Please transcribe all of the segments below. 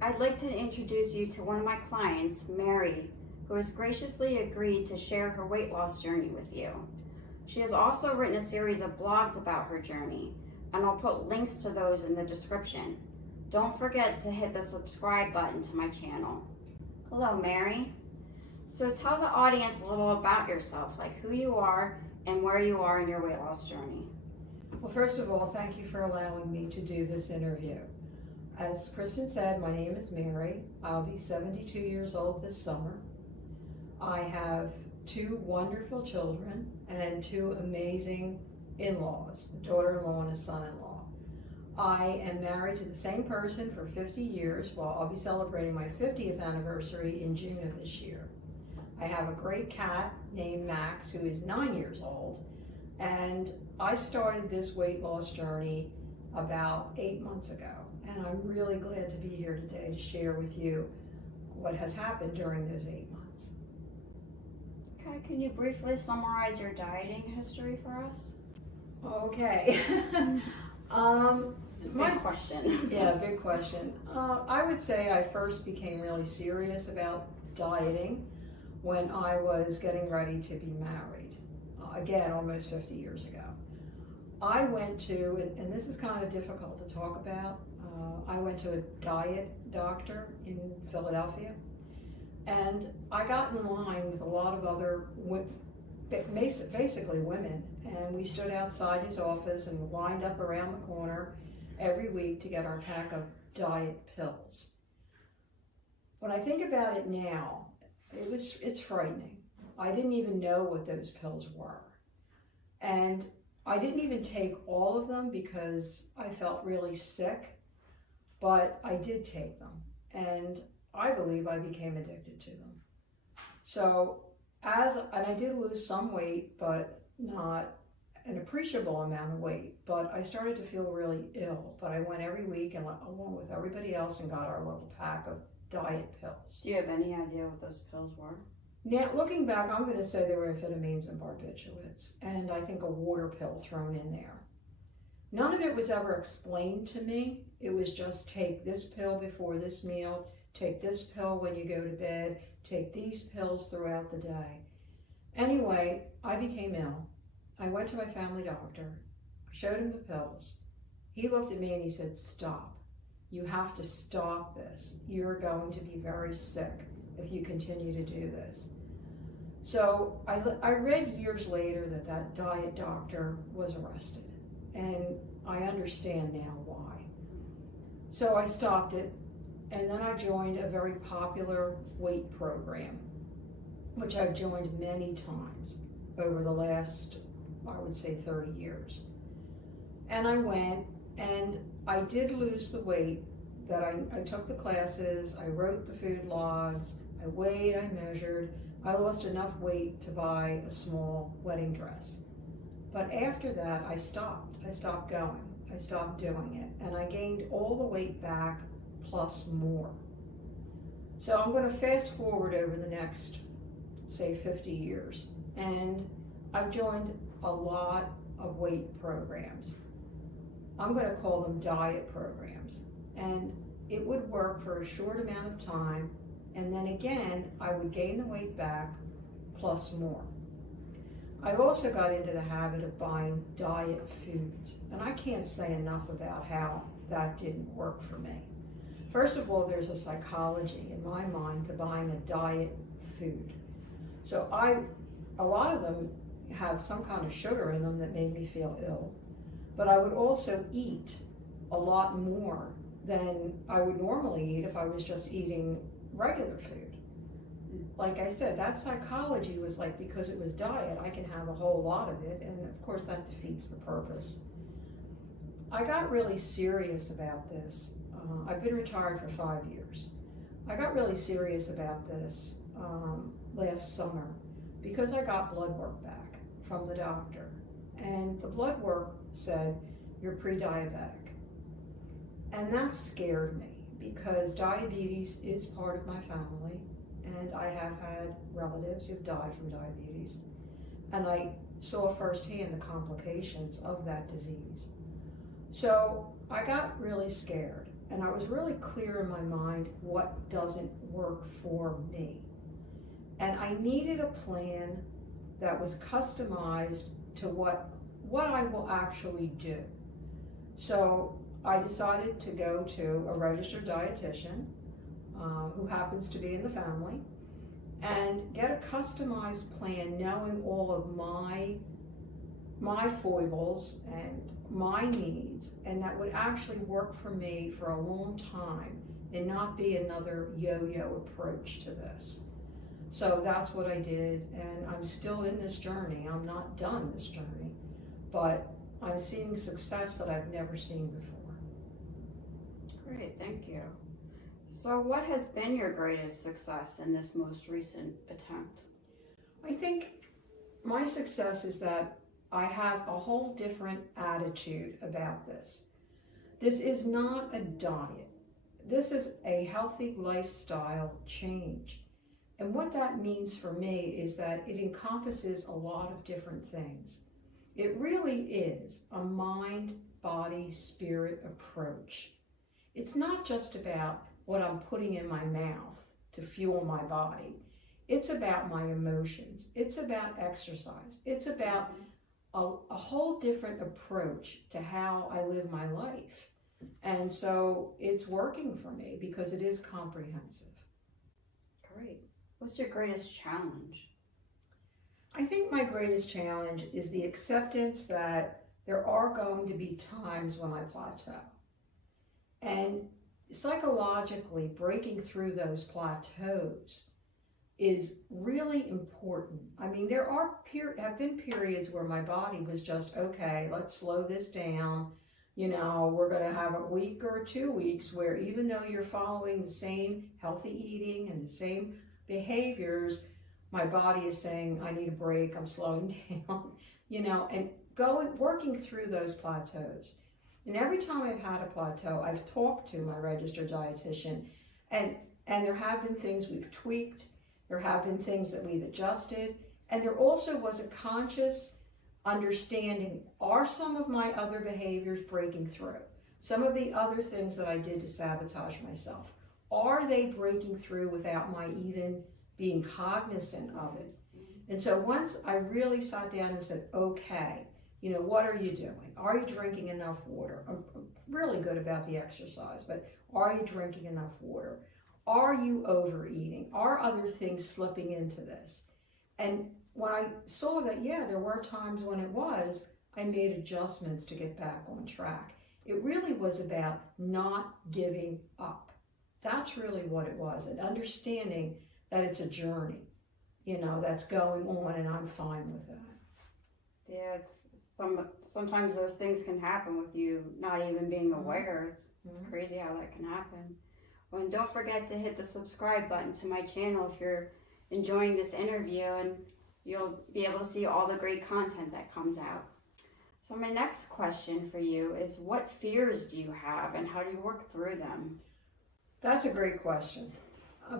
I'd like to introduce you to one of my clients, Mary, who has graciously agreed to share her weight loss journey with you. She has also written a series of blogs about her journey, and I'll put links to those in the description. Don't forget to hit the subscribe button to my channel. Hello, Mary. So tell the audience a little about yourself, like who you are and where you are in your weight loss journey. Well, first of all, thank you for allowing me to do this interview. As Kristen said, my name is Mary. I'll be 72 years old this summer. I have 2 wonderful children and 2 amazing in-laws, a daughter-in-law and a son-in-law. I am married to the same person for 50 years. Well, I'll be celebrating my 50th anniversary in June of this year. I have a great cat named Max, who is 9 years old, and I started this weight loss journey about 8 months ago, and I'm really glad to be here today to share with you what has happened during those 8 months. Okay, can you briefly summarize your dieting history for us? Okay. Big question. Yeah, big question. I would say I first became really serious about dieting when I was getting ready to be married, again, almost 50 years ago. I went to, and this is kind of difficult to talk about, I went to a diet doctor in Philadelphia, and I got in line with a lot of other, basically women, and we stood outside his office and lined up around the corner every week to get our pack of diet pills. When I think about it now, it's frightening. I didn't even know what those pills were. And I didn't even take all of them because I felt really sick, but I did take them. And I believe I became addicted to them. So, and I did lose some weight, but not an appreciable amount of weight. But I started to feel really ill. But I went every week and along with everybody else and got our little pack of diet pills. Do you have any idea what those pills were? Now, looking back, I'm going to say they were amphetamines and barbiturates, and I think a water pill thrown in there. None of it was ever explained to me. It was just take this pill before this meal, take this pill when you go to bed, take these pills throughout the day. Anyway, I became ill. I went to my family doctor, showed him the pills. He looked at me and he said, "Stop. You have to stop this. You're going to be very sick if you continue to do this." So I read years later that diet doctor was arrested, and I understand now why. So I stopped it, and then I joined a very popular weight program, which I've joined many times over the last, I would say, 30 years. And I went, and I did lose the weight that I took the classes, I wrote the food logs, I weighed, I measured, I lost enough weight to buy a small wedding dress. But after that, I stopped going, I stopped doing it, and I gained all the weight back plus more. So I'm going to fast forward over the next, say, 50 years, and I've joined a lot of weight programs. I'm going to call them diet programs. And it would work for a short amount of time, and then again, I would gain the weight back plus more. I also got into the habit of buying diet foods, and I can't say enough about how that didn't work for me. First of all, there's a psychology in my mind to buying a diet food. So a lot of them have some kind of sugar in them that made me feel ill, but I would also eat a lot more than I would normally eat if I was just eating regular food. Like I said, that psychology was like, because it was diet, I can have a whole lot of it, and of course that defeats the purpose. I got really serious about this. I've been retired for 5 years. I got really serious about this last summer because I got blood work back from the doctor, and the blood work said, "You're pre-diabetic." And that scared me because diabetes is part of my family, and I have had relatives who've died from diabetes, and I saw firsthand the complications of that disease. So I got really scared, and I was really clear in my mind what doesn't work for me. And I needed a plan that was customized to what I will actually do. So I decided to go to a registered dietitian who happens to be in the family and get a customized plan, knowing all of my foibles and my needs, and that would actually work for me for a long time and not be another yo-yo approach to this. So that's what I did, and I'm still in this journey. I'm not done this journey, but I'm seeing success that I've never seen before. Great, thank you. So what has been your greatest success in this most recent attempt? I think my success is that I have a whole different attitude about this. This is not a diet. This is a healthy lifestyle change. And what that means for me is that it encompasses a lot of different things. It really is a mind, body, spirit approach. It's not just about what I'm putting in my mouth to fuel my body. It's about my emotions. It's about exercise. It's about a whole different approach to how I live my life. And so it's working for me because it is comprehensive. Great. What's your greatest challenge? I think my greatest challenge is the acceptance that there are going to be times when I plateau. And psychologically, breaking through those plateaus is really important. I mean, there have been periods where my body was just, okay, let's slow this down. You know, we're going to have a week or 2 weeks where even though you're following the same healthy eating and the same behaviors, my body is saying, I need a break, I'm slowing down, you know, and working through those plateaus. And every time I've had a plateau, I've talked to my registered dietitian, and there have been things we've tweaked, there have been things that we've adjusted, and there also was a conscious understanding, are some of my other behaviors breaking through? Some of the other things that I did to sabotage myself, are they breaking through without my even being cognizant of it? And so once I really sat down and said, okay, you know, what are you doing? Are you drinking enough water? I'm really good about the exercise, but are you drinking enough water? Are you overeating? Are other things slipping into this? And when I saw that, yeah, there were times when it was, I made adjustments to get back on track. It really was about not giving up. That's really what it was, and understanding that it's a journey, you know, that's going on, and I'm fine with that. Yeah, sometimes those things can happen with you not even being aware. It's crazy how that can happen. Well, and don't forget to hit the subscribe button to my channel if you're enjoying this interview, and you'll be able to see all the great content that comes out. So my next question for you is, what fears do you have and how do you work through them? That's a great question,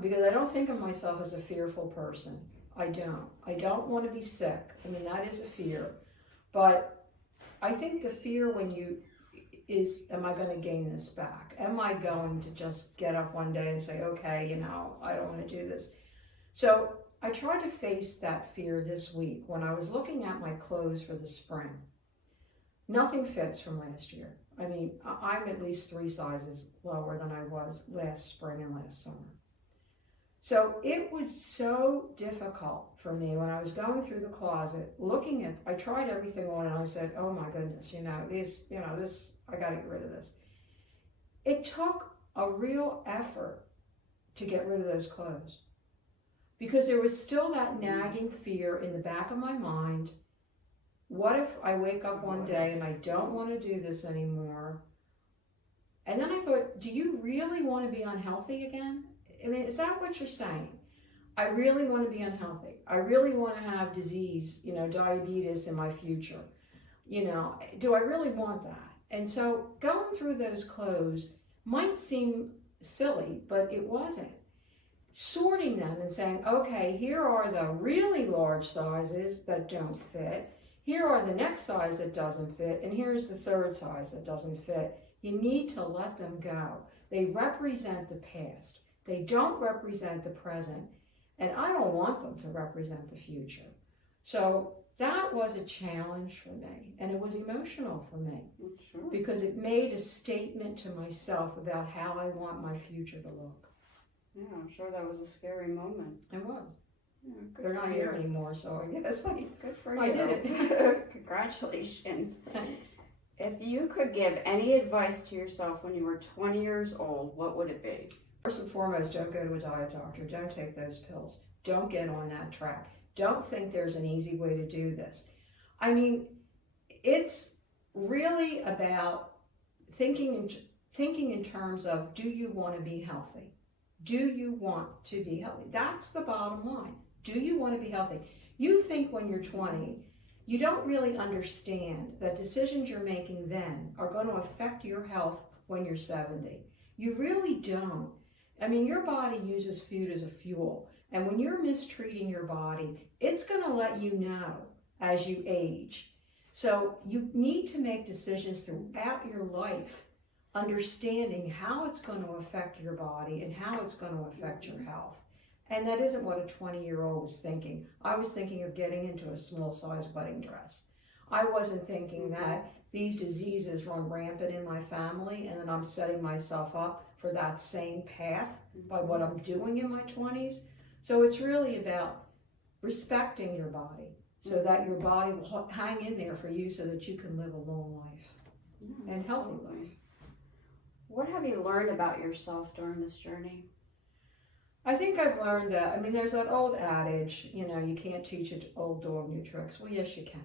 because I don't think of myself as a fearful person. I don't want to be sick. I mean, that is a fear. But I think the fear is, am I going to gain this back? Am I going to just get up one day and say, okay, you know, I don't want to do this? So I tried to face that fear this week when I was looking at my clothes for the spring. Nothing fits from last year. I mean, I'm at least 3 sizes lower than I was last spring and last summer. So it was so difficult for me when I was going through the closet, I tried everything on, and I said, oh my goodness, this, I got to get rid of this. It took a real effort to get rid of those clothes, because there was still that nagging fear in the back of my mind. What if I wake up one day and I don't want to do this anymore? And then I thought, do you really want to be unhealthy again? I mean, is that what you're saying? I really want to be unhealthy. I really want to have disease, diabetes in my future. Do I really want that? And so going through those clothes might seem silly, but it wasn't. Sorting them and saying, okay, here are the really large sizes that don't fit. Here are the next size that doesn't fit, and here's the third size that doesn't fit. You need to let them go, They represent the past. They don't represent the present. And I don't want them to represent the future. So that was a challenge for me. And it was emotional for me. Sure. Because it made a statement to myself about how I want my future to look. Yeah, I'm sure that was a scary moment. It was. Yeah, good They're for not you. here anymore, so I guess Good for you. I did it. Congratulations. Thanks. If you could give any advice to yourself when you were 20 years old, what would it be? First and foremost, don't go to a diet doctor. Don't take those pills. Don't get on that track. Don't think there's an easy way to do this. I mean, it's really about thinking in terms of, do you want to be healthy? Do you want to be healthy? That's the bottom line. Do you want to be healthy? You think when you're 20, you don't really understand that decisions you're making then are going to affect your health when you're 70. You really don't. I mean, your body uses food as a fuel. And when you're mistreating your body, it's going to let you know as you age. So you need to make decisions throughout your life, understanding how it's going to affect your body and how it's going to affect your health. And that isn't what a 20-year-old was thinking. I was thinking of getting into a small-size wedding dress. I wasn't thinking that these diseases run rampant in my family and that I'm setting myself up for that same path by what I'm doing in my 20s. So it's really about respecting your body so that your body will hang in there for you so that you can live a long life and healthy life. What have you learned about yourself during this journey? I think I've learned that, I mean, there's that old adage, you know, you can't teach an old dog new tricks. Well, yes, you can.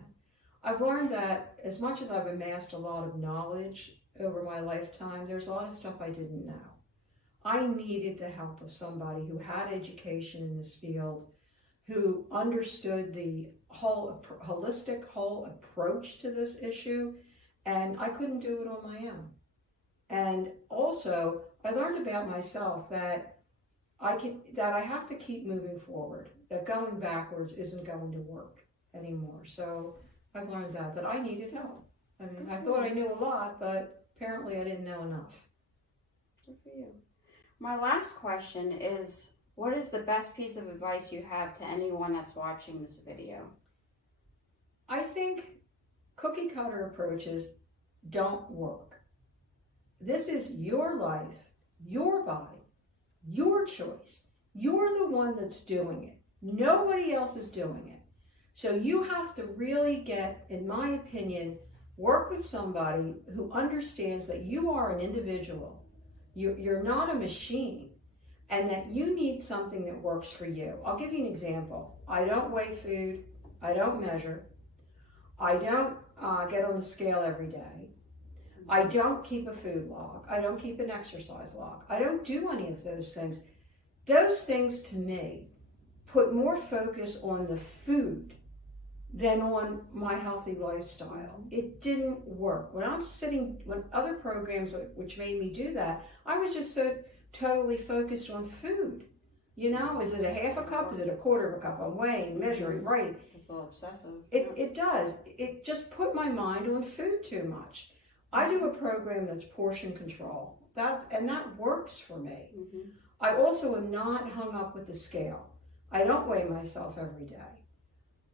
I've learned that as much as I've amassed a lot of knowledge over my lifetime, there's a lot of stuff I didn't know. I needed the help of somebody who had education in this field, who understood the whole holistic approach to this issue, and I couldn't do it on my own. And also, I learned about myself that I have to keep moving forward, that going backwards isn't going to work anymore. So I've learned that I needed help. I mean, I thought I knew a lot, but apparently I didn't know enough. Good for you. My last question is, what is the best piece of advice you have to anyone that's watching this video? I think cookie cutter approaches don't work. This is your life, your body, your choice. You're the one that's doing it. Nobody else is doing it. So you have to really get, in my opinion, work with somebody who understands that you are an individual. You're not a machine, and that you need something that works for you. I'll give you an example. I don't weigh food. I don't measure. I don't get on the scale every day. I don't keep a food log. I don't keep an exercise log. I don't do any of those things. Those things, to me, put more focus on the food than on my healthy lifestyle. It didn't work. When other programs which made me do that, I was just so totally focused on food. You know, is it a half a cup? Is it a quarter of a cup? I'm weighing, measuring, writing. It's a little obsessive. It does. It just put my mind on food too much. I do a program that's portion control. That works for me. Mm-hmm. I also am not hung up with the scale. I don't weigh myself every day.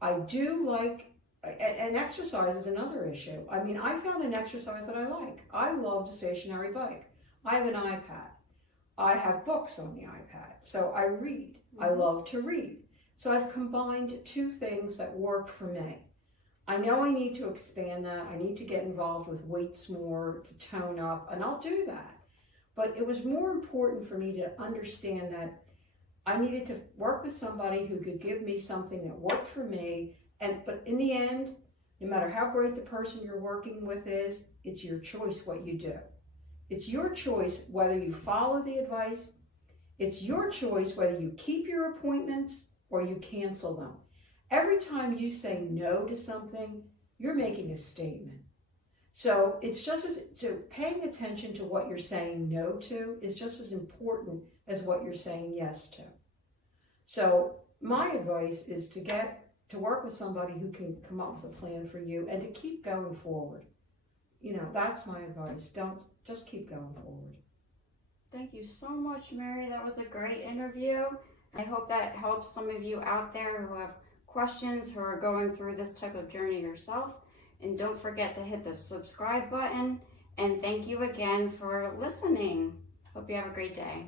I do like, and exercise is another issue. I mean, I found an exercise that I like. I love the stationary bike. I have an iPad. I have books on the iPad. So I read. Mm-hmm. I love to read. So I've combined two things that work for me. I know I need to expand that. I need to get involved with weights more, to tone up, and I'll do that. But it was more important for me to understand that I needed to work with somebody who could give me something that worked for me. But in the end, no matter how great the person you're working with is, it's your choice what you do. It's your choice whether you follow the advice. It's your choice whether you keep your appointments or you cancel them. Every time you say no to something, you're making a statement. So paying attention to what you're saying no to is just as important as what you're saying yes to. So my advice is to work with somebody who can come up with a plan for you and to keep going forward. You know, that's my advice. Just keep going forward. Thank you so much, Mary. That was a great interview. I hope that helps some of you out there who have questions, who are going through this type of journey yourself. And don't forget to hit the subscribe button. And thank you again for listening. Hope you have a great day.